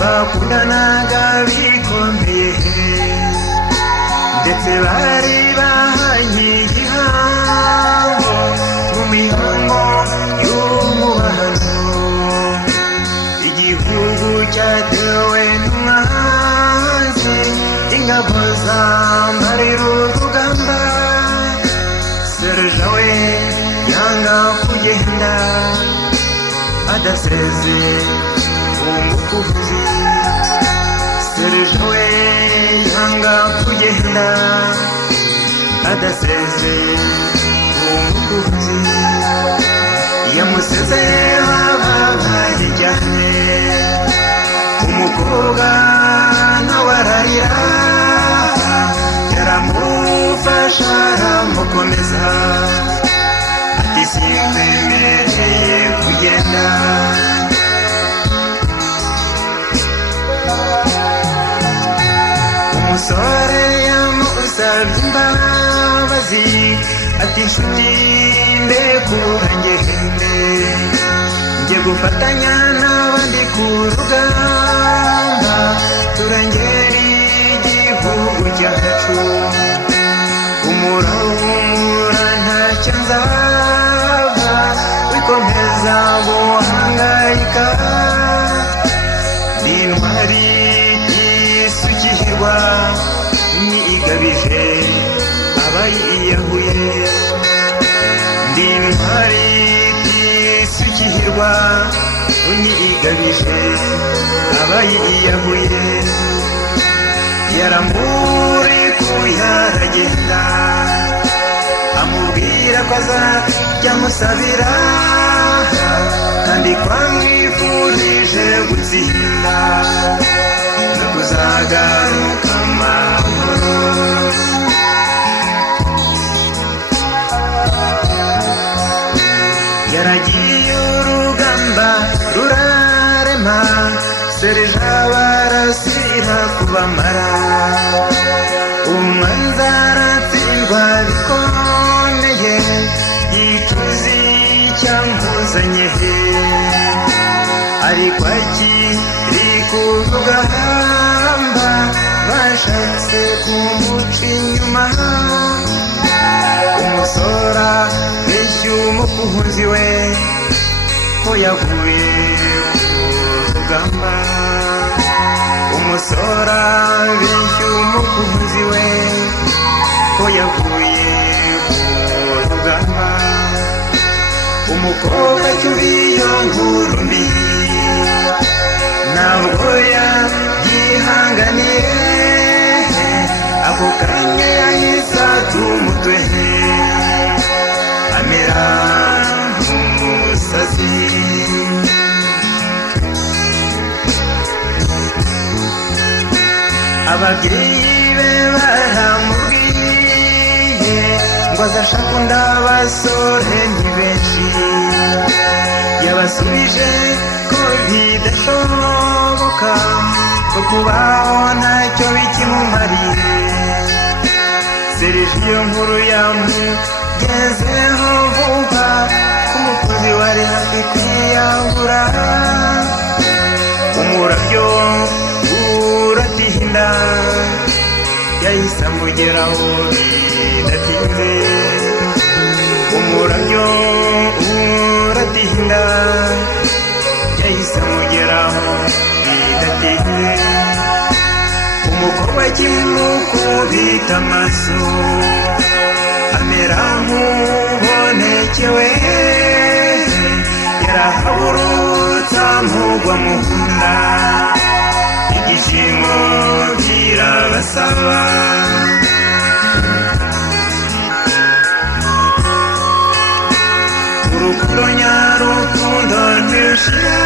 bakundanaga bikomeye ndetse bari bahanye igihango mu mihango y'umubano. Igihugu cyatewe n'umwanzi, ingabo zambarira urugamba. Serge we yanga kugenda adaseze umukuzi. Serge we yanga kugenda adaseze umukuzi. Yamusezeye ababaye cyane, umukobwa nawe ararira. Yaramufasha aramukomeza ati sinkwemereye kugenda. Umusore yamusabye imbabazi ati nshuti ndekura ngende, njye gufatanya n'abandi ku rugamba turengera igihugu cyacu. Humura ntacyo nzaba, wikomeza guhangayika. Ni intwari y'isukihirwa nigabije abayiyahuye. Ndi intwari y'isukihirwa nigabije abayiyahuye. Yaramurekuye aragenda, amubwira ko azajya amusabira kandi ko amwifurije gutsinda no kuzagaruka amahoro. Yaragiye urugamba rurarema, Serge barasira kubamara. Umwanzi aratsindwa bikomeye, yicuza icyamuzanye ariko akiri ku rugamba bashatse kumuca inyuma. Umusora bishe umukunzi we ko yaguye ku rugamba. Umusora bishe umukunzi we ko yaguye ku rugamba. Umukobwa cyubiyo nkuru mbi ntabwo yabyihanganiye, ako kanya yahise ata umutwe amera nk'umusazi. Ababyeyi be baramubwiye ngo azashaka undi abasore ni benshi. Yabasubije ko bidashoboka, ko kubaho ntacyo bikimumariye. Serge iyo nkuru yamugezeho vuba, umukozi wari hafi kwiyahura. Umurabyo uratinda, yahise amugeraho bidatinze. Umurabyo uratinda, yahise amugeraho bidatinze. Umukobwa akimukubita amaso amera nk'ubonekewe, yarahagurutse amugwa mu nda. Ibyishimo birabasaba, urukundo nyarukundo ntirushira.